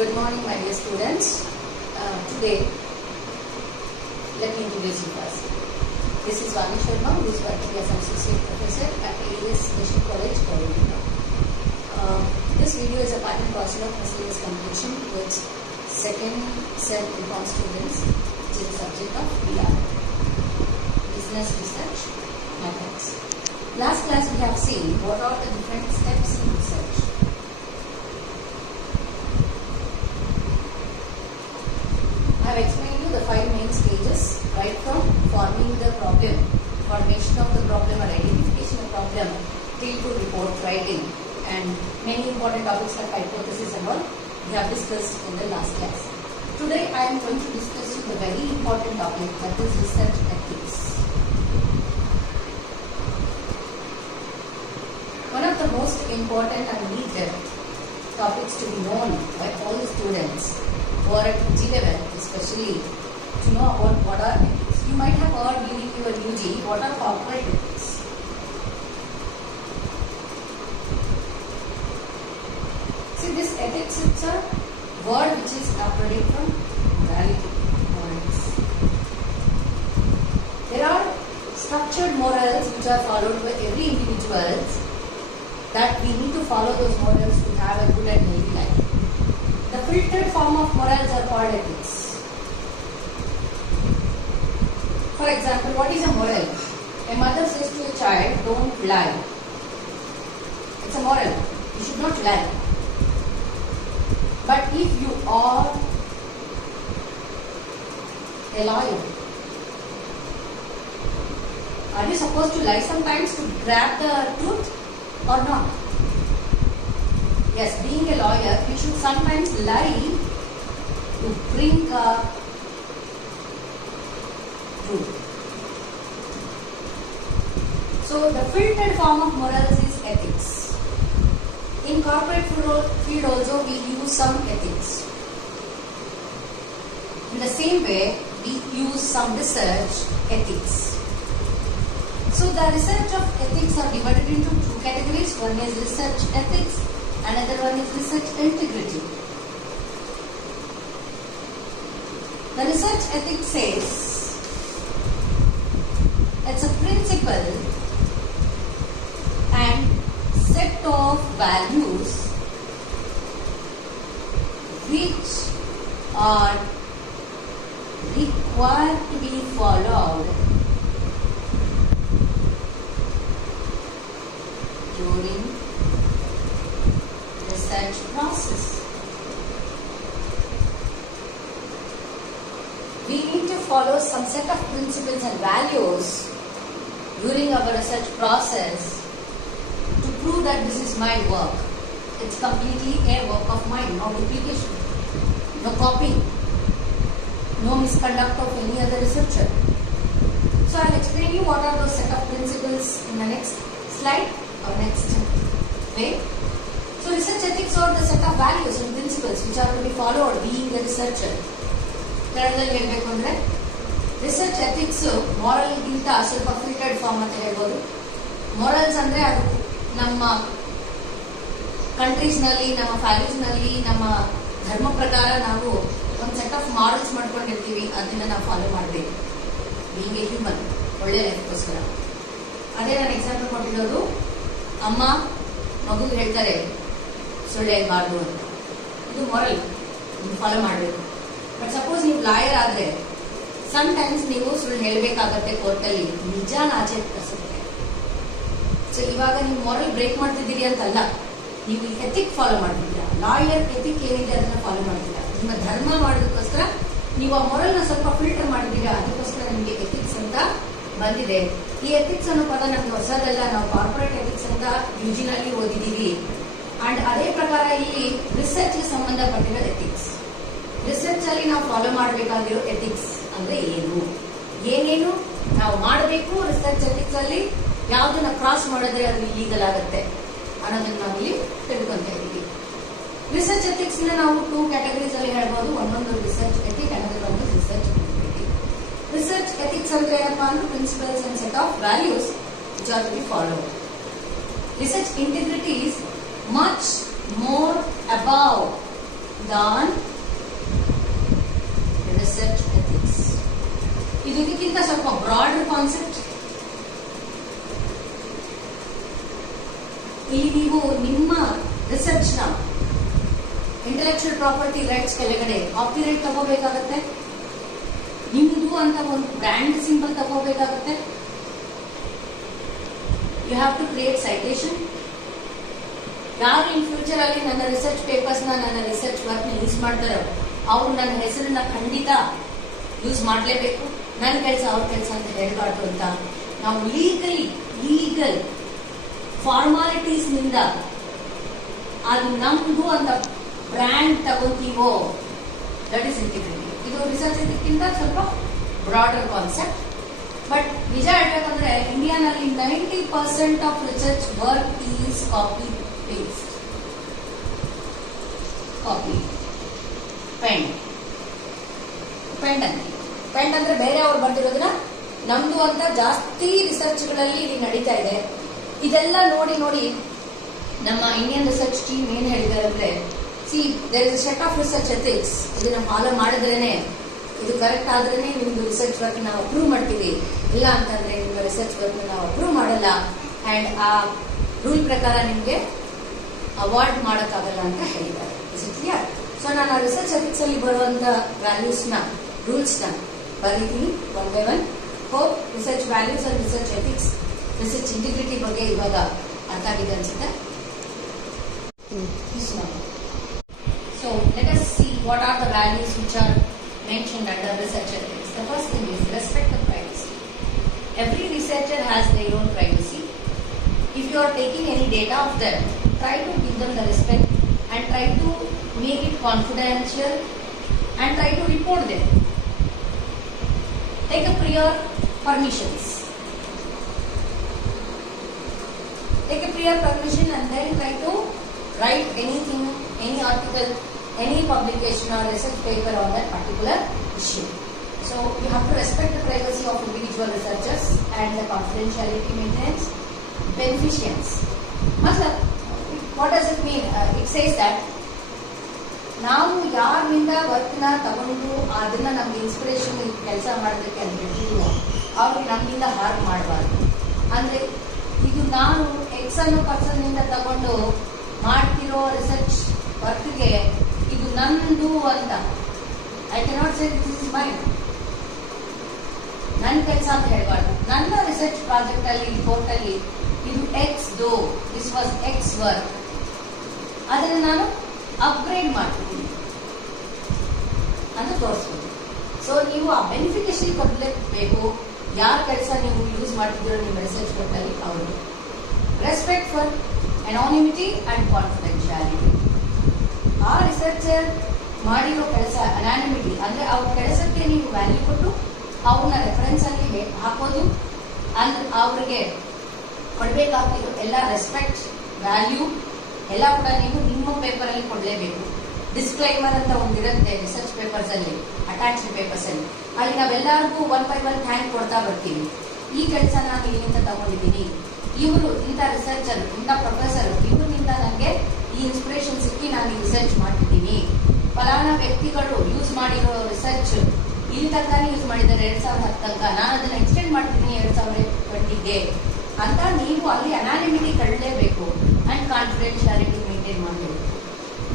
Good morning, my dear students. Today, let me introduce you first. This is Vani Sharma, who is working as an associate professor at AES National College, Coimbatore. This video is a part and parcel of syllabus completion towards second set informed students, which is the subject of BR, Business Research Methods. Last class we have seen what are the different steps in research. I have explained you the 5 main stages, right from forming the problem, formation of the problem or identification of problem till to report writing, and many important topics like hypothesis and all we have discussed in the last class. Today I am going to discuss you the very important topic, that is research ethics. One of the most important and needed topics to be known by all the students who are at UG level, especially to know about what are ethics. You might have heard during your UG what are corporate ethics. See, this ethics is a word which is operating from morality, morals. There are structured morals which are followed by every individual, that we need to follow those morals to have a good and healthy life. The filtered form of morals are called ethics. For example, what is a moral? A mother says to a child, don't lie. It's a moral. You should not lie. But if you are a lawyer, are you supposed to lie sometimes to grab the truth? Or not? Yes, being a lawyer, we should sometimes lie to bring truth. So the filtered form of morals is ethics. In corporate field also we use some ethics. In the same way, we use some research ethics. So the research of ethics are divided into 2 categories. One is research ethics, another one is research integrity. The research ethics says it's a principle and set of values which are required to be followed during research process. We need to follow some set of principles and values during our research process to prove that this is my work. It's completely a work of mine, no duplication, no copying, no misconduct of any other researcher. So I'll explain you what are those set of principles in the next slide. Or next way. So research ethics are the set of values and principles which are to be followed being a researcher. Research ethics moral ಗಿಂತ ಸ್ವಲ್ಪ filtered form ಅಂತ ಹೇಳ್ಬೋದು. Morals ಅಂದ್ರೆ ಅದು ನಮ್ಮ countries ನಲ್ಲಿ, ನಮ್ಮ values ನಲ್ಲಿ, ನಮ್ಮ ಧರ್ಮ ಪ್ರಕಾರ ನಾವು ಒಂದು ಸೆಟ್ ಆಫ್ ಮಾರಲ್ಸ್ ಮಾಡ್ಕೊಂಡಿರ್ತೀವಿ, ಅದನ್ನ ನಾವು ಫಾಲೋ ಮಾಡಬೇಕು. ಬೀಯಿಂಗ್ ಎ ಹ್ಯೂಮನ್, ಒಳ್ಳೆ ಲೈಫ್ಗೋಸ್ಕರ. ಅದೇ ನಾನು ಎಕ್ಸಾಂಪಲ್ ಕೊಟ್ಟಿರೋದು, ಅಮ್ಮ ಮಗುಗೆ ಹೇಳ್ತಾರೆ ಸುಳ್ಳು ಹೇಳ್ಬಾರ್ದು ಅಂತ. ಇದು ಮೊರಲ್, ನೀವು ಫಾಲೋ ಮಾಡಬೇಕು. ಬಟ್ ಸಪೋಸ್ ನೀವು ಲಾಯರ್ ಆದರೆ ಸಮ್ಟೈಮ್ಸ್ ನೀವು ಸುಳ್ಳು ಹೇಳಬೇಕಾಗತ್ತೆ ಕೋರ್ಟಲ್ಲಿ, ನಿಜಾನ ಆಚೆ ತರಿಸುತ್ತೆ. ಸೊ ಇವಾಗ ನೀವು ಮೊರಲ್ ಬ್ರೇಕ್ ಮಾಡ್ತಿದ್ದೀರಿ ಅಂತಲ್ಲ, ನೀವು ಎಥಿಕ್ ಫಾಲೋ ಮಾಡ್ತಿದ್ದೀರಾ. ಲಾಯರ್ ಎಥಿಕ್ ಏನಿದೆ ಅದನ್ನ ಫಾಲೋ ಮಾಡ್ತೀರಾ. ನಿಮ್ಮ ಧರ್ಮ ಮಾಡೋದಕ್ಕೋಸ್ಕರ ನೀವು ಆ ಮೊರಲ್ನ ಸ್ವಲ್ಪ ಫಿಲ್ಟರ್ ಮಾಡಿದ್ದೀರಾ, ಅದಕ್ಕೋಸ್ಕರ ನಿಮಗೆ ಎಥಿಕ್ಸ್ ಅಂತ ಬಂದಿದೆ. ಈ ಎಥಿಕ್ಸ್ ಅನ್ನೋ ಪದ ನಮ್ಗೆ ಹೊಸದಲ್ಲ, ನಾವು ಕಾರ್ಪೊರೇಟ್ ಎಥಿಕ್ಸ್ ಅಂತ ಯುಜಿನಲ್ಲಿ ಓದಿದ್ದೀವಿ. ಅಂಡ್ ಅದೇ ಪ್ರಕಾರ ಇಲ್ಲಿ ರಿಸರ್ಚ್ ಗೆ ಸಂಬಂಧಪಟ್ಟಿರೋ ಎಥಿಕ್ಸ್. ರಿಸರ್ಚ್ ಅಲ್ಲಿ ನಾವು ಫಾಲೋ ಮಾಡಬೇಕಾಗಿರೋ ಎಥಿಕ್ಸ್ ಅಂದ್ರೆ ಏನೇನು ನಾವು ಮಾಡಬೇಕು ರಿಸರ್ಚ್ ಎಥಿಕ್ಸ್ ಅಲ್ಲಿ, ಯಾವ್ದನ್ನ ಕ್ರಾಸ್ ಮಾಡಿದ್ರೆ ಅದು ಇಲ್ಲೀಗಲ್ ಆಗುತ್ತೆ ಅನ್ನೋದನ್ನ ನಾವು ಇಲ್ಲಿ ತಿಳ್ಕೊಂತ ಇದ್ದೀವಿ. ರಿಸರ್ಚ್ ಎಥಿಕ್ಸ್ ನ ನಾವು 2 ಕ್ಯಾಟಗರೀಸ್ ಅಲ್ಲಿ ಹೇಳ್ಬೋದು. ಒಂದೊಂದು ರಿಸರ್ಚ್ ಎಥಿಕ್, ಅನ್ನೋದು ಒಂದು ರಿಸರ್ಚ್ ಇಂಟಿಗ್ರಿಟಿ. ರಿಸರ್ಚ್ ಎಥಿಕ್ಸ್ ಅಂದ್ರೆ ಏನಪ್ಪಾ ಅಂದ್ರೆ principles and set of values which are to be followed. Research integrity is much more above on research ethics. ಇದಕ್ಕಿಂತ ಸ್ವಲ್ಪ ಬ್ರಾಡರ್ ಕಾನ್ಸೆಪ್ಟ್. ಇಲ್ಲಿ ನೀವು ನಿಮ್ಮ ರಿಸರ್ಚ್ ನ ಇಂಟೆಲೆಕ್ಚುಯಲ್ ಪ್ರಾಪರ್ಟಿ ರೈಟ್ಸ್ ಕೆಳಗಡೆ ಕಾಪಿರೈಟ್ ತಗೋಬೇಕಾಗತ್ತೆ, ನಿಮ್ದು ಅಂತ ಒಂದು ಬ್ರ್ಯಾಂಡ್ ಸಿಂಬಲ್ ತಗೋಬೇಕಾಗತ್ತೆ. You have to create citation. ಯಾರು ಇನ್ ಫ್ಯೂಚರ್ ಅಲ್ಲಿ ನನ್ನ ರಿಸರ್ಚ್ ಪೇಪರ್ಸ್ ನನ್ನ ರಿಸರ್ಚ್ ವರ್ಕ್ ನ ಯೂಸ್ ಮಾಡ್ತಾರೋ ಅವ್ರು ನನ್ನ ಹೆಸರನ್ನ ಖಂಡಿತ ಯೂಸ್ ಮಾಡಲೇಬೇಕು. ನನ್ನ ಕೆಲಸ ಅವ್ರ ಕೆಲಸ ಅಂತ ಹೇಳ್ಬಾರ್ದು ಅಂತ ನಾವು ಲೀಗಲ್ ಫಾರ್ಮಾಲಿಟೀಸ್ ನಿಂದ ಅದು ನಮ್ದು ಅಂತ ಬ್ರ್ಯಾಂಡ್ ತಗೋತೀವೋ ದಟ್ ಈಸ್ ಇಂಟಿಗ್ರಿಟಿ. ಇದು ರಿಸರ್ಚ್ ಇದಕ್ಕಿಂತ ಸ್ವಲ್ಪ ಬ್ರಾಡರ್ ಕಾನ್ಸೆಪ್ಟ್. ಬಟ್ ನಿಜ ಹೇಳ್ಬೇಕಂದ್ರೆ ಇಂಡಿಯಾನಲ್ಲಿ 90% of research work is copy paste, copy ಪೆಂಡ್ ಅಂದ್ರೆ ಬೇರೆ ಅವ್ರು ಬರ್ದಿರೋದನ್ನ ನಮ್ದು ಅಂತ ಜಾಸ್ತಿ ರಿಸರ್ಚ್ಗಳಲ್ಲಿ ಇಲ್ಲಿ ನಡೀತಾ ಇದೆ. ಇದೆಲ್ಲ ನೋಡಿ ನಮ್ಮ ಇಂಡಿಯನ್ ರಿಸರ್ಚ್ ಟೀಮ್ ಏನ್ ಹೇಳಿದ್ದಾರೆ ಅಂದ್ರೆ, see there is a set of research ethics. ಇದನ್ನ ಫಾಲೋ ಮಾಡಿದ್ರೇನೆ, ಇದು ಕರೆಕ್ಟ್ ಆದ್ರೇನೆ ನಿಮ್ದು ರಿಸರ್ಚ್ ವರ್ಕ್ ನಾವು ಅಪ್ರೂವ್ ಮಾಡ್ತೀವಿ, ಇಲ್ಲ ಅಂತಂದ್ರೆ ನಿಮ್ಮ ರಿಸರ್ಚ್ ವರ್ಕ್ ನಾವು ಅಪ್ರೂವ್ ಮಾಡಲ್ಲ, ಅಂಡ್ ಆ ರೂಲ್ ಪ್ರಕಾರ ನಿಮ್ಗೆ ಅವಾರ್ಡ್ ಮಾಡೋಕ್ಕಾಗಲ್ಲ ಅಂತ ಹೇಳಿದ್ದಾರೆ. Is it clear? ಸೊ ನಾನು ಆ ರಿಸರ್ಚ್ ಎಥಿಕ್ಸ್ ಅಲ್ಲಿ ಬರುವಂತ ವ್ಯಾಲ್ಯೂಸ್ ನ ರೂಲ್ಸ್ ನ ಬರೀತೀನಿ one by one. Hope research values and research ethics, research integrity ಬಗ್ಗೆ ಇವಾಗ ಅರ್ಥ ಆಗಿದೆ ಅನ್ಸುತ್ತೆ. So let us see what are the values which are mentioned under research ethics. The first thing is respect of privacy. Every researcher has their own privacy. If you are taking any data of them, try to give them the respect and try to make it confidential and try to report them. Take a prior permissions. Take a prior permission and then try to write anything, any article, any publication or research paper on that particular issue. So you have to respect the privacy of individual researchers and the confidentiality maintenance. Beneficence. What does it mean? It says that ನಾವು ಯಾರಿಂದ ವರ್ಕ್ನ ತಗೊಂಡು ಅದನ್ನ ನಮ್ಗೆ inspiration ಕೆಲಸ ಮಾಡೋದಕ್ಕೆ ಅಂತ ಹೇಳ್ತೀವೋ ಅವ್ರಿಗೆ ನಮ್ಮಿಂದ ಹಾರ್ಮ್ ಮಾಡಬಾರ್ದು. ಅಂದ್ರೆ ಇದು ನಾನು ಎಕ್ಸ್ ಅನ್ನೋ ಪರ್ಸನ್ ನಿಂದ ತಗೊಂಡು ಮಾಡ್ತಿರೋ ರಿಸರ್ಚ್ ವರ್ಕ್ಗೆ ಇದು ನಂದು ಅಂತ I cannot say this is mine, ನನ್ನ ಕೆಲಸ ಅಂತ ಹೇಳ್ಬಾರ್ದು. ನನ್ನ ರಿಸರ್ಚ್ ಪ್ರಾಜೆಕ್ಟ್ ಅಲ್ಲಿ ರಿಪೋರ್ಟ್ ಅಲ್ಲಿ ಇದು ಎಕ್ಸ್ ದೋ, ದಿಸ್ ವಾಸ್ ಎಕ್ಸ್ ವರ್ಕ್, ಅದನ್ನ ನಾನು ಅಪ್ಗ್ರೇಡ್ ಮಾಡ್ತೀನಿ ಅಂತ ತೋರಿಸ್ಬೋದು. ಸೊ ನೀವು ಆ ಬೆನಿಫಿಕೇಶನ್ ಕೊಡ್ಲೇಬೇಕು. ಯಾರ ಕೆಲಸ ನೀವು ಯೂಸ್ ಮಾಡ್ತಿದ್ದೀರೋ ನಿಮ್ಮ ರಿಸರ್ಚ್ ವರ್ಕ್ ಅಲ್ಲಿ ಅವರು. Respect for anonymity and confidentiality. ಆ ರಿಸರ್ಚರ್ ಮಾಡಿರೋ ಕೆಲಸ ಅನಾನಿಮಿಟಿ ಅಂದ್ರೆ ಅವ್ರ ಕೆಲಸಕ್ಕೆ ನೀವು ವ್ಯಾಲ್ಯೂ ಕೊಟ್ಟು ಅವ್ರನ್ನ ರೆಫರೆನ್ಸ್ ಅಲ್ಲಿ ಹಾಕೋದು, ಅಂದ್ರೆ ಅವ್ರಿಗೆ ಕೊಡ್ಬೇಕಾಗ್ತಿರೋ ಎಲ್ಲ ರೆಸ್ಪೆಕ್ಟ್, ವ್ಯಾಲ್ಯೂ ಎಲ್ಲ ಕೂಡ ನೀವು ನಿಮ್ಮ ಪೇಪರ್ ಅಲ್ಲಿ ಕೊಡ್ಲೇಬೇಕು. ಡಿಸ್ಕ್ಲೈಮರ್ ಅಂತ ಒಂದಿರುತ್ತೆ ರಿಸರ್ಚ್ ಪೇಪರ್ಸ್ ಅಲ್ಲಿ, ಅಟ್ಯಾಚ್ಡ್ ಪೇಪರ್ಸ್ ಅಲ್ಲಿ, ಅಲ್ಲಿ ನಾವೆಲ್ಲರಿಗೂ ಒನ್ ಬೈ ಒನ್ ಥ್ಯಾಂಕ್ ಕೊಡ್ತಾ ಬರ್ತೀವಿ. ಈ ಕೆಲಸ ನಾನು ಇಲ್ಲಿಂದ ತಗೊಂಡಿದ್ದೀನಿ, ಇವರು ಇಂಥ ರಿಸರ್ಚರ್, ಇಂಥ ಪ್ರೊಫೆಸರ್, ಇವರಿಂದ ನನಗೆ ಈ ಇನ್ಸ್ಪಿರೇಷನ್ ಸಿಕ್ಕಿ ನಾನು ಈ ರಿಸರ್ಚ್ ಮಾಡ್ತಿದ್ದೀನಿ. ಫಲಾನ ವ್ಯಕ್ತಿಗಳು ಯೂಸ್ ಮಾಡಿರೋ ರಿಸರ್ಚ್ ಇಲ್ಲಿ ತನಕ ಯೂಸ್ ಮಾಡಿದ್ದಾರೆ 2010 ತನಕ, ನಾನು ಅದನ್ನ ಎಕ್ಸ್ಟೆಂಡ್ ಮಾಡ್ತೀನಿ 2020ಗೆ ಅಂತ ನೀವು ಅಲ್ಲಿ ಅನಾನಿಮಿಟಿ ಕಳ್ಳಲೇಬೇಕು ಅಂಡ್ ಕಾನ್ಫಿಡೆನ್ಶಿಯಾಲಿಟಿ ಮೇಂಟೈನ್ ಮಾಡಬೇಕು.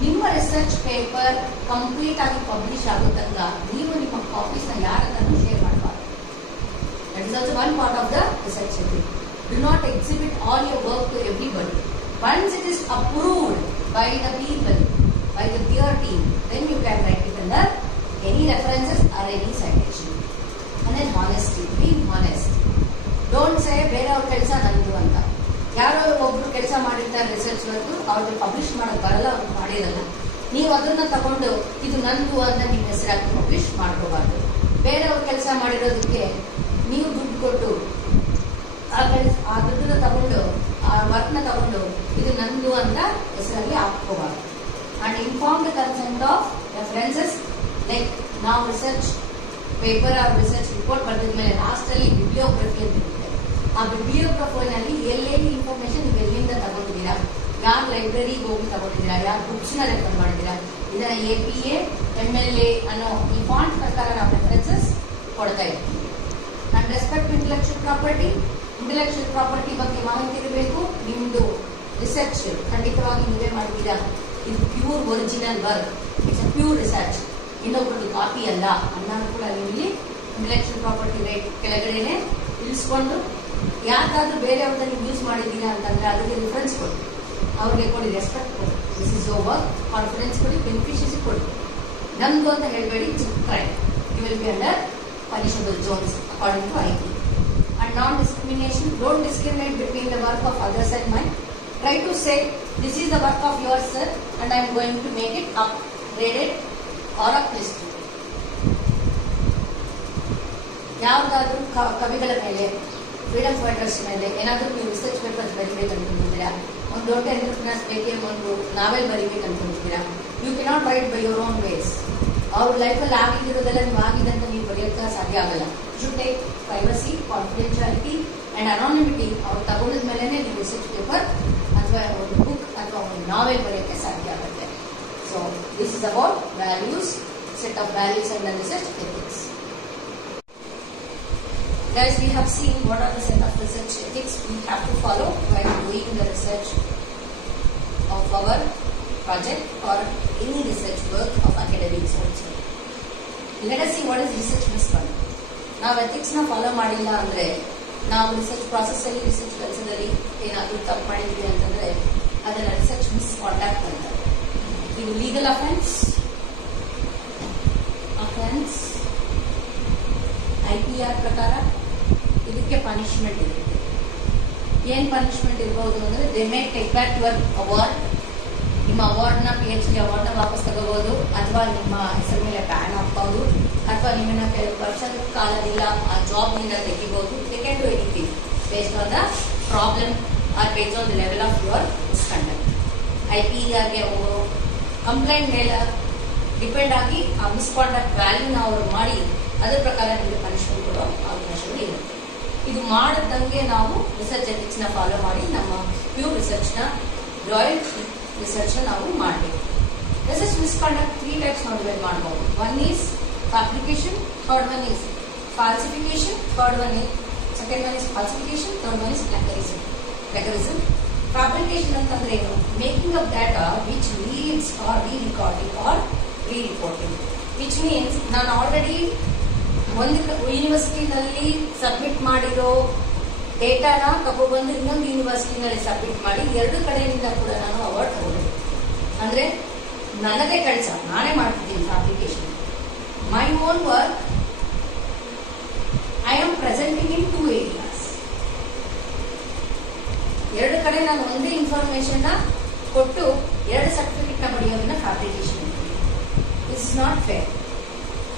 ನಿಮ್ಮ ರಿಸರ್ಚ್ ಪೇಪರ್ ಕಂಪ್ಲೀಟ್ ಆಗಿ ಪಬ್ಲಿಷ್ ಆಗೋ ತನಕ ನೀವು ನಿಮ್ಮ ಕಾಪೀಸ್ ನ ಯಾರ ಹತ್ರನೂ ಶೇರ್ ಮಾಡಬಾರ್ದು. That is also one part of the research ethics. Do not exhibit all your work to everybody. Once it is approved by the people, by the peer team, then you can write it under any references or any citation. And then honesty, being honest. Don't say ಬೇರೆ ಅವ್ರ ಕೆಲಸ ನಂದು ಅಂತ. ಯಾರೋ ಒಬ್ರು ಕೆಲಸ ಮಾಡಿರ್ತಾರೆ research work, ಅವ್ರಿಗೆ ಪಬ್ಲಿಷ್ ಮಾಡಕ್ ಬರಲ್ಲ, ಅವ್ರು ಮಾಡಿರಲ್ಲ. ನೀವು ಅದನ್ನ ತಗೊಂಡು ಇದು ನಂದು ಅಂತ ನಿಮ್ಮ ಹೆಸರಾಗಿ ಪಬ್ಲಿಷ್ ಮಾಡ್ಕೋಬಾರ್ದು. ಬೇರೆಯವ್ರ ಕೆಲಸ ಮಾಡಿರೋದಕ್ಕೆ ನೀವು ದುಡ್ಡು ಕೊಟ್ಟು ಆ ದುಡ್ಡನ್ನ ತಗೊಂಡು ಆ ವರ್ಕ್ ನ ತಗೊಂಡು ಇದು ನಂದು ಅಂತ ಹೆಸರಲ್ಲಿ ಹಾಕೋಬಾರ್ದು. And inform the consent of references. Like ನಾವು ರಿಸರ್ಚ್ ಪೇಪರ್ ಆ ರಿಸರ್ಚ್ ರಿಪೋರ್ಟ್ ಬರೆದಿದ್ಮೇಲೆ ಲಾಸ್ಟ್ ಅಲ್ಲಿ ಬಿಬ್ಲಿಯೋಗ್ರಫಿ ಅಂತ ಇರುತ್ತೆ. ಆ ಬಿಬ್ಲಿಯೋಗ್ರಫಿನಲ್ಲಿ ಎಲ್ಲೆಲ್ಲಿ ಇನ್ಫಾರ್ಮೇಶನ್ ನೀವು ಎಲ್ಲಿಂದ ತಗೊಂಡಿದ್ದೀರಾ, ಯಾರು ಲೈಬ್ರರಿಗೆ ಹೋಗಿ ತಗೊಂಡಿದ್ದೀರಾ, ಯಾರು ಬುಕ್ಸ್ ನ ರೆಫರ್ ಮಾಡಿದ್ದೀರಾ, ಇದನ್ನ APA MLA ಅನ್ನೋ ಈ ಫಾಂಟ್ ಪ್ರಕಾರ ನಾವು ರೆಫರೆನ್ಸಸ್ ಕೊಡ್ತಾ ಇರ್ತೀವಿ. ಅಂಡ್ ರೆಸ್ಪೆಕ್ಟ್ ಇಂಟೆಲೆಕ್ಚುಯಲ್ ಪ್ರಾಪರ್ಟಿ ಬಗ್ಗೆ ಮಾಹಿತಿ ಇರಬೇಕು. ನಿಮ್ದು ರಿಸರ್ಚ್ ಖಂಡಿತವಾಗಿ ನೀವೇ ಮಾಡಿದ್ದೀರಾ, ಇದು pure original work, it's a pure research, ಇನ್ನೊಬ್ಬರದ್ದು ಕಾಪಿ ಅಲ್ಲ ಅನ್ನೋದು ಕೂಡ ಇಲ್ಲಿ ಇಂಟೆಲೆಕ್ಚುಯಲ್ ಪ್ರಾಪರ್ಟಿ ರೈಟ್ ಕೆಳಗಡೆನೆ ಇಳಿಸ್ಕೊಂಡು, ಯಾಕಾದ್ರೂ ಬೇರೆಯವ್ರನ್ನ ನೀವು ಯೂಸ್ ಮಾಡಿದ್ದೀರಾ ಅಂತಂದ್ರೆ ಅದಕ್ಕೆ ರಿಫರೆನ್ಸ್ ಕೊಡಿ, ಅವ್ರಿಗೆ ಕೊಡಿ, ರೆಸ್ಪೆಕ್ಟ್ ಕೊಡಿ. This is your work, confidence ಕೊಡಿ, ಬೆನಿಫಿಷಿಯರಿ ಕೊಡಿ. ನಮ್ದು ಅಂತ ಹೇಳಬೇಡಿ, crime, you will be under punishable zones according to IP. And non-discrimination, don't discriminate between the work of others and mine. Try to say, this is the work of yours, sir, and I am going to make it upgraded or uplifted. ಯಾವುದಾದ್ರೂ ಕವಿಗಳ ಮೇಲೆ, freedom fighters ಮೇಲೆ ಏನಾದರೂ ನೀವು research papers ಬರೀಬೇಕಂತಿದ್ದೀರಾ, ಒಂದು ದೊಡ್ಡ entrepreneurs ಬಗ್ಗೆ ಒಂದು ನಾವೆಲ್ ಬರೀಬೇಕಂತಿದ್ದೀರಾ, you cannot write by your own ways. ಅವ್ರ ಲೈಫಲ್ಲಿ ಆಗಿರೋದೆಲ್ಲ ನೀವು ಆಗಿದಂತ ನೀವು ಬರೆಯೋಕ್ಕೆ ಸಾಧ್ಯ ಆಗಲ್ಲ. Should take privacy, confidentiality and anonymity. ಅವ್ರು ತಗೊಂಡಿದ ಮೇಲೆ ನೀವು ರಿಸರ್ಚ್ ಪೇಪರ್ ಅಥವಾ ಒಂದು ಬುಕ್ ಅಥವಾ ಒಂದು ನಾವೆಲ್ ಬರೆಯೋಕ್ಕೆ ಸಾಧ್ಯ ಆಗುತ್ತೆ. So this is about values, set of values and the research ethics. Guys, we have seen what are the set of research ethics we have to follow while doing the research of our project or any research work of academics also. Let us see what is research misconduct. ನಾವು ethics ನ follow ಮಾಡಿಲ್ಲ ಅಂದ್ರೆ, ನಾವು research process ಅಲ್ಲಿ, research ಕೆಲಸದಲ್ಲಿ ಏನಾದರೂ ತಪ್ಪು ಮಾಡಿದ್ವಿ ಅಂತಂದ್ರೆ ಅದನ್ನ ರಿಸರ್ಚ್ ಮಿಸ್ಕಾಂಡಕ್ಟ್ ಅಂತಾರೆ. ಇದು ಲೀಗಲ್ ಅಫೆನ್ಸ್ IPR ಪ್ರಕಾರ ಇದಕ್ಕೆ ಪನಿಷ್ಮೆಂಟ್ ಇದೆ. ಏನ್ ಪನಿಷ್ಮೆಂಟ್ ಇರಬಹುದು ಅಂದ್ರೆ, they may take back your award, ನಿಮ್ಮ ಅವಾರ್ಡ್ನ PhD ಅವಾರ್ಡ್ನ ವಾಪಸ್ ತಗೋಬಹುದು, ಅಥವಾ ನಿಮ್ಮ ಹೆಸರು ಮೇಲೆ ಬ್ಯಾನ್ ಹಾಕಬಹುದು, ಅಥವಾ ನಿಮ್ಮನ್ನ ಕೆಲವು ವರ್ಷದ ಕಾಲದಿಂದ ಆ ಜಾಬ್ನಿಂದ ತೆಗಿಬಹುದು. They can do anything based on the problem or based on the level of your misconduct. IPRಗೆ ಅವರು ಕಂಪ್ಲೇಂಟ್ ಮೇಲೆ ಡಿಪೆಂಡ್ ಆಗಿ ಆ ಮಿಸ್ಕಾಂಡಕ್ಟ್ ವ್ಯಾಲ್ಯೂನ ಅವರು ಮಾಡಿ ಅದರ ಪ್ರಕಾರ ನಿಮಗೆ ಪನಿಷ್ಮೆಂಟ್ ಕೊಡೋ ಅವಕಾಶಗಳು ಇರುತ್ತೆ. ಇದು ಮಾಡದಂಗೆ ನಾವು ರಿಸರ್ಚ್ ಎಥಿಕ್ಸ್ ನ ಫಾಲೋ ಮಾಡಿ ನಮ್ಮ ಪ್ಯೂರ್ ರಿಸರ್ಚ್ ನ, ರಾಯಲ್ ರಿಸರ್ಚ್ ನ ನಾವು ಮಾಡಬೇಕು. ರಿಸರ್ಚ್ ಮಿಸ್ಕಾಂಡಕ್ಟ್ 3 ಟೈಪ್ಸ್ ನಾವು ಡಿವೈಡ್ ಮಾಡಬಹುದು. One is fabrication, third one is falsification, second one is falsification, third one is plagiarism. Fabrication ಅಂತಂದ್ರೆ ಏನು? Making up data which needs or re-recording or re-reporting, which means ನಾನು already ಒಂದು ಯೂನಿವರ್ಸಿಟಿನಲ್ಲಿ submit ಮಾಡಿರೋ ಡೇಟಾನ ತಗೊಬಂದು ಇನ್ನೊಂದು ಯೂನಿವರ್ಸಿಟಿನಲ್ಲಿ ಸಬ್ಮಿಟ್ ಮಾಡಿ ಎರಡು ಕಡೆಯಿಂದ ಕೂಡ ನಾನು ಅವಾರ್ಡ್ ತಗೊಂಡಿದ್ದೆ. ಅಂದ್ರೆ ನನ್ನದೇ ಕೆಲಸ, ನಾನೇ ಮಾಡ್ತಿದ್ದೀನಿ fabrication. My own work I am presenting in 2 areas. ಎರಡು ಕಡೆ ನಾನು ಒಂದೇ ಇನ್ಫಾರ್ಮೇಶನ್ ನ ಕೊಟ್ಟು 2 ಸರ್ಟಿಫಿಕೇಟ್ ನ ಪಡೆಯೋದನ್ನ fabrication. This is not fair.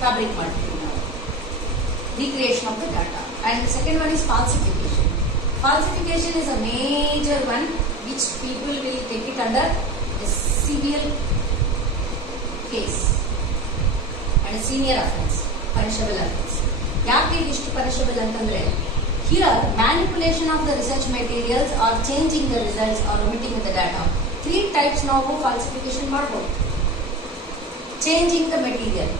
Fabric ಮಾಡ್ತೀವಿ ನಾವು, recreation of the data. And the second one is falsification. Falsification is a major one which people will take it under a severe case and a senior offense, punishable offense. ಯಾಕೆ ಇಷ್ಟು punishable ಅಂತಂದ್ರೆ, here manipulation of the research materials or changing the results or omitting the data. 3 types ನಾವು falsification ಮಾಡಬಹುದು. Changing the material,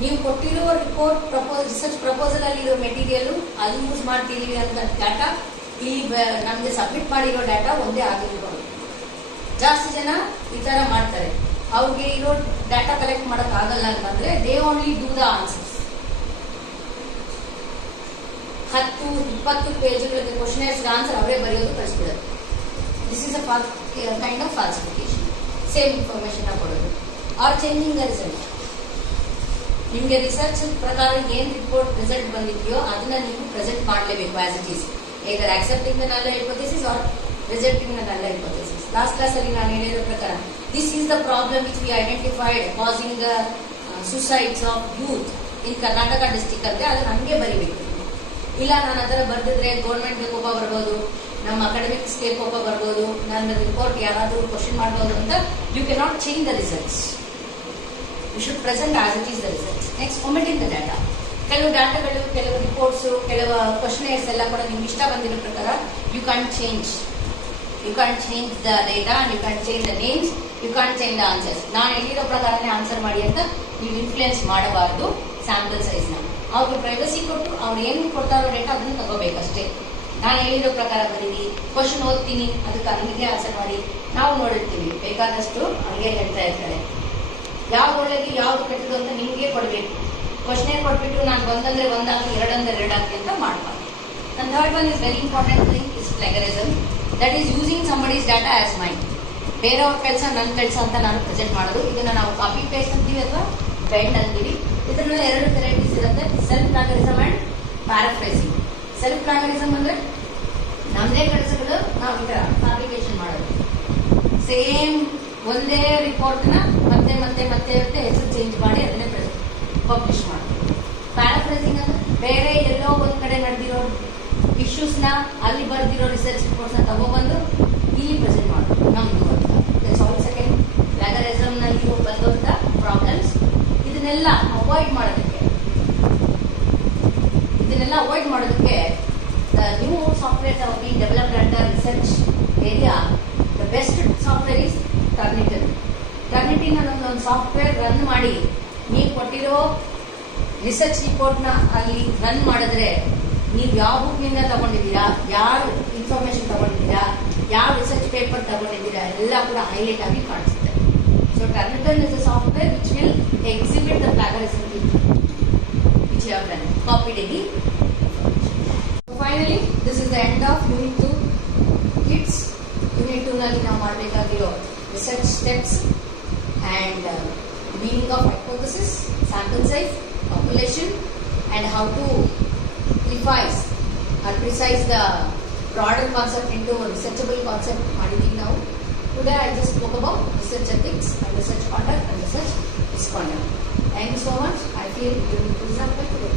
ನೀವು ಕೊಟ್ಟಿರೋ report research proposal ಅಲ್ಲಿ ಇರೋ material ಅಲ್ಲಿ ಯೂಸ್ ಮಾಡ್ತಿದೀವಿ ಅಂತ ಡಾಟಾ ಇಲ್ಲಿ ನಮ್ಗೆ ಸಬ್ಮಿಟ್ ಮಾಡಿರೋ ಡಾಟಾ ಒಂದೇ ಆಗಿರ್ಬೋದು. ಜಾಸ್ತಿ ಜನ ಈ ತರ ಮಾಡ್ತಾರೆ. ಅವ್ರಿಗೆ ಇರೋ ಡಾಟಾ ಕಲೆಕ್ಟ್ ಮಾಡಕ್ ಆಗಲ್ಲ ಅಂತಂದ್ರೆ they only do the answers. 10-20 ಪೇಜ್ಗಳಿಗೆ ಕ್ವಶನೇರ್ಸ್ ಆನ್ಸರ್ ಅವರೇ ಬರೆಯೋದು ಕಳಿಸ್ಬಿಡೋದು. This is a kind of falsification. Same information ಕೊಡೋದು ಆರ್ ಚೇಂಜಿಂಗ್ ದ ರಿಸಲ್ಟ್. ನಿಮ್ಗೆ ರಿಸರ್ಚ್ ಪ್ರಕಾರ ಏನ್ ರಿಪೋರ್ಟ್ ರಿಸಲ್ಟ್ ಬಂದಿದೆಯೋ ಅದನ್ನ ನೀವು ಪ್ರೆಸೆಂಟ್ ಮಾಡಲೇಬೇಕು as it is, either accepting the null hypothesis or rejecting the null hypothesis. Last class ಅಲ್ಲಿ ನಾನು ಹೇಳಿರೋ ಪ್ರಕಾರ this is the problem which we identified causing the suicides of youth in Karnataka district ಅಂತ ಅದನ್ನ ಹಂಗೆ ಬರಿಬೇಕು. ಇಲ್ಲ ನಾನು ಅದರ ಬರ್ದಿದ್ರೆ ಗೌರ್ಮೆಂಟ್ಗೆ ಕೋಪ ಬರ್ಬೋದು, ನಮ್ಮ ಅಕಾಡೆಮಿಕ್ಸ್ಗೆ ಕೋಪ ಬರ್ಬೋದು, ನನ್ನ ರಿಪೋರ್ಟ್ ಯಾರಾದ್ರೂ ಕ್ವಶನ್ ಮಾಡಬಹುದು ಅಂತ you can not change the results. You should present as it is the results. Next, omitting the data. ಕೆಲವು ಡಾಟಾಗಳು, ಕೆಲವು ರಿಪೋರ್ಟ್ಸ್, ಕೆಲವು ಕ್ವಶನೇರ್ಸ್ ಎಲ್ಲ ಕೂಡ ನಿಮ್ಗೆ ಇಷ್ಟ ಬಂದಿರೋ ಪ್ರಕಾರ you can change. You can change the data and you can change the names, you can change the answers. ನಾನು ಹೇಳಿರೋ ಪ್ರಕಾರನೇ ಆನ್ಸರ್ ಮಾಡಿ ಅಂತ ನೀವು ಇನ್ಫ್ಲೂಯೆನ್ಸ್ ಮಾಡಬಾರ್ದು ಸ್ಯಾಂಪಲ್ ಸೈಜ್ನ. ಅವ್ರಿಗೆ ಪ್ರೈವಸಿ ಕೊಟ್ಟು ಅವ್ರು ಏನು ಕೊಡ್ತಾರೋ ಡೇಟಾ ಅದನ್ನು ತಗೋಬೇಕಷ್ಟೇ. ನಾನು ಹೇಳಿರೋ ಪ್ರಕಾರ ಬರೀರಿ, ಕ್ವಶನ್ ಓದ್ತೀನಿ, ಅದಕ್ಕೆ ಅಲ್ಲಿಗೆ ಆನ್ಸರ್ ಮಾಡಿ. ನಾವು ನೋಡಿರ್ತೀವಿ ಬೇಕಾದಷ್ಟು ಹಂಗೆ ಹೇಳ್ತಾ ಇರ್ತಾರೆ, ಯಾವ್ದು ಒಳ್ಳೇದು ಯಾವ್ದು ಕೆಟ್ಟದು ಅಂತ ನಿಮಗೆ ಕೊಡಬೇಕು. ಕ್ವಶನೇ ಕೊಟ್ಬಿಟ್ಟು ನಾನು ಒಂದಂದ್ರೆ ಒಂದಾಗಿ ಎರಡಂದ್ರೆ ಎರಡಾಗಿ ಅಂತ ಮಾಡಬಾರ್ದು. And third one is very important thing is plagiarism. That is using somebody's data as mine. ಬೇರೆಯವ್ರ ಕೆಲಸ ನನ್ನ ಕೆಲಸ ಅಂತ ನಾನು ಪ್ರೆಸೆಂಟ್ ಮಾಡೋದು. ಇದನ್ನ ನಾವು ಕಾಪಿ ಪೇಸ್ಟ್ ಅಂತೀವಿ ಅಥವಾ ಬೆಂಡ್ ಅಂತೀವಿ. ಇದರಲ್ಲಿ ಎರಡು ವೆರೈಟೀಸ್ ಇರುತ್ತೆ, self plagiarism and paraphrasing. Self plagiarism ಅಂದ್ರೆ ನಮ್ಮದೇ ಕೆಲಸಗಳು ನಾವು ಈ ತರ ಫ್ಯಾಬ್ರಿಕೇಶನ್ ಮಾಡೋದು. ಸೇಮ್ ಒಂದೇ ರಿಪೋರ್ಟ್ನ ಮತ್ತೆ ಮತ್ತೆ ಮತ್ತೆ ಮತ್ತೆ ಹೆಸರು ಚೇಂಜ್ ಮಾಡಿ ಅದನ್ನೇ ಪಬ್ಲಿಷ್ ಮಾಡೋದು. ಪ್ಯಾರಾಫ್ರೇಸಿಂಗ್ ಅಂದ್ರೆ ಬೇರೆ ಎಲ್ಲೋ ಒಂದ್ ಕಡೆ ನಡೆದಿರೋ ಇಶ್ಯೂಸ್ನ ಅಲ್ಲಿ ಬರ್ದಿರೋ ರಿಸರ್ಚ್ ರಿಪೋರ್ಟ್ಸ್ನ ತಗೊಬಂದು ಇಲ್ಲಿ ಪ್ರೆಸೆಂಟ್ ಮಾಡೋದು ನಮ್ದು ಅಂತ. ಸೆಕೆಂಡ್ ಪ್ಲಾಗರಿಸಮ್ ನಲ್ಲಿ ಬಂದಂತ ಪ್ರಾಬ್ಲಮ್ಸ್. ಇದನ್ನೆಲ್ಲ ಅವಾಯ್ಡ್ ಮಾಡೋದಕ್ಕೆ the new softwares are being developed under research area. The best software is Turnitin. Turnitin ಅನ್ನೋ ಒಂದು ಸಾಫ್ಟ್ವೇರ್ ರನ್ ಮಾಡಿ ನೀವು ಕೊಟ್ಟಿರೋ ರಿಸರ್ಚ್ ರಿಪೋರ್ಟ್ನ ಅಲ್ಲಿ ರನ್ ಮಾಡಿದ್ರೆ ನೀವು ಯಾವ ಬುಕ್ನಿಂದ ತಗೊಂಡಿದ್ದೀರಾ, ಯಾರು ಇನ್ಫಾರ್ಮೇಶನ್ ತಗೊಂಡಿದ್ದೀರಾ, ಯಾವ ರಿಸರ್ಚ್ ಪೇಪರ್ ತಗೊಂಡಿದ್ದೀರಾ ಎಲ್ಲ ಕೂಡ ಹೈಲೈಟ್ ಆಗಿ ಕಾಣಿಸುತ್ತೆ. So Turnitin is a software which will exhibit the plagiarism which you have done, copied any. So finally, this is the end of Unit 2 kids. Unit 2 ನಲ್ಲಿ ನಾವು ಮಾಡಬೇಕಾಗಿರೋ research steps and meaning of hypothesis, sample size, population, and how to precise the broader concept into a researchable concept ಮಾಡಿದೀವಿ ನಾವು. Today I just spoke about research ethics and research conduct and research misconduct. Thank you so much. I feel you will do something today.